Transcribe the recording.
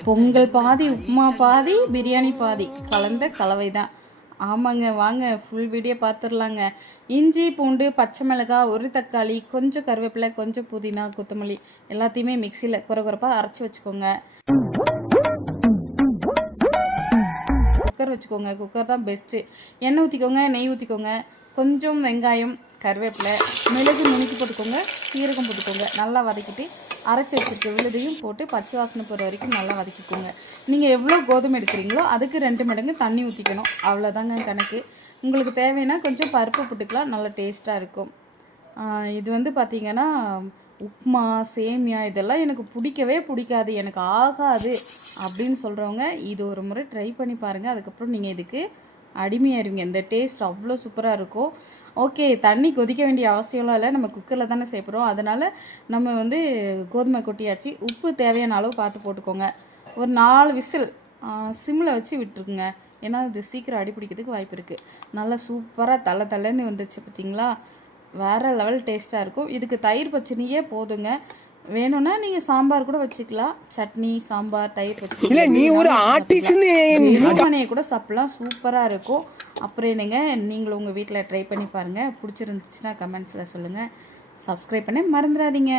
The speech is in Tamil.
பொங்கல் பாதி, உப்புமா பாதி, பிரியாணி பாதி கலந்த கலவை தான். ஆமாங்க, வாங்க ஃபுல் வீடியோ பார்த்துடலாங்க. இஞ்சி, பூண்டு, பச்சை மிளகாய், ஒரு தக்காளி, கொஞ்சம் கருவேப்பிலை, கொஞ்சம் புதினா, கொத்தமல்லி எல்லாத்தையுமே மிக்சியில் குறப்பாக அரைச்சி வச்சுக்கோங்க. குக்கர் வச்சுக்கோங்க. குக்கர் தான் பெஸ்ட்டு. எண்ணெய் ஊற்றிக்கோங்க, நெய் ஊற்றிக்கோங்க. கொஞ்சம் வெங்காயம், கருவேப்பிலை, மிளகு நுணுக்கி போட்டுக்கோங்க, சீரகம் போட்டுக்கோங்க. நல்லா வதக்கிட்டு அரைச்சி வச்சுருக்க விழுதையும் போட்டு பச்சை வாசனை போகிற வரைக்கும் நல்லா வதக்கிக்கோங்க. நீங்கள் எவ்வளோ கோதுமை எடுக்கிறீங்களோ அதுக்கு 2 மடங்கு தண்ணி ஊற்றிக்கணும். அவ்வளோதாங்க கணக்கு. உங்களுக்கு தேவைன்னா கொஞ்சம் பருப்பு போட்டுக்கலாம், நல்லா டேஸ்ட்டாக இருக்கும். இது வந்து பார்த்திங்கன்னா உப்புமா, சேமியா இதெல்லாம் எனக்கு பிடிக்கவே பிடிக்காது, எனக்கு ஆகாது அப்படின்னு சொல்கிறவங்க இது ஒரு முறை ட்ரை பண்ணி பாருங்கள். அதுக்கப்புறம் நீங்கள் இதுக்கு அடிமையாயிருவீங்க. இந்த டேஸ்ட் அவ்வளோ சூப்பராக இருக்கும். ஓகே, தண்ணி கொதிக்க வேண்டிய அவசியம்லாம் இல்லை, நம்ம குக்கரில் தானே சேர்ப்புறோம். அதனால் நம்ம வந்து கோதுமை கொட்டியாச்சு. உப்பு தேவையான அளவு பார்த்து போட்டுக்கோங்க. ஒரு 4 விசில் சிம்மில் வச்சு விட்டுருக்குங்க. ஏன்னா இது சீக்கிரம் அடிப்பிடிக்கிறதுக்கு வாய்ப்பு இருக்குது. நல்லா சூப்பராக தலை வந்துச்சு பார்த்திங்களா? வேறு லெவல் டேஸ்ட்டாக இருக்கும். இதுக்கு தயிர் பச்சடியே போதுங்க. வேணும்னா நீங்கள் சாம்பார் கூட வச்சுக்கலாம். சட்னி, சாம்பார், தயிர் பச்சடி இல்லை, நீ ஒரு ஆர்டிஸ்ட்னு கூட சாப்பிட்லாம், சூப்பராக இருக்கும். அப்புறம் என்னங்க, நீங்களும் உங்கள் வீட்டில் ட்ரை பண்ணி பாருங்கள். பிடிச்சிருந்துச்சுன்னா கமெண்ட்ஸில் சொல்லுங்கள். சப்ஸ்கிரைப் பண்ண மறந்துடாதீங்க.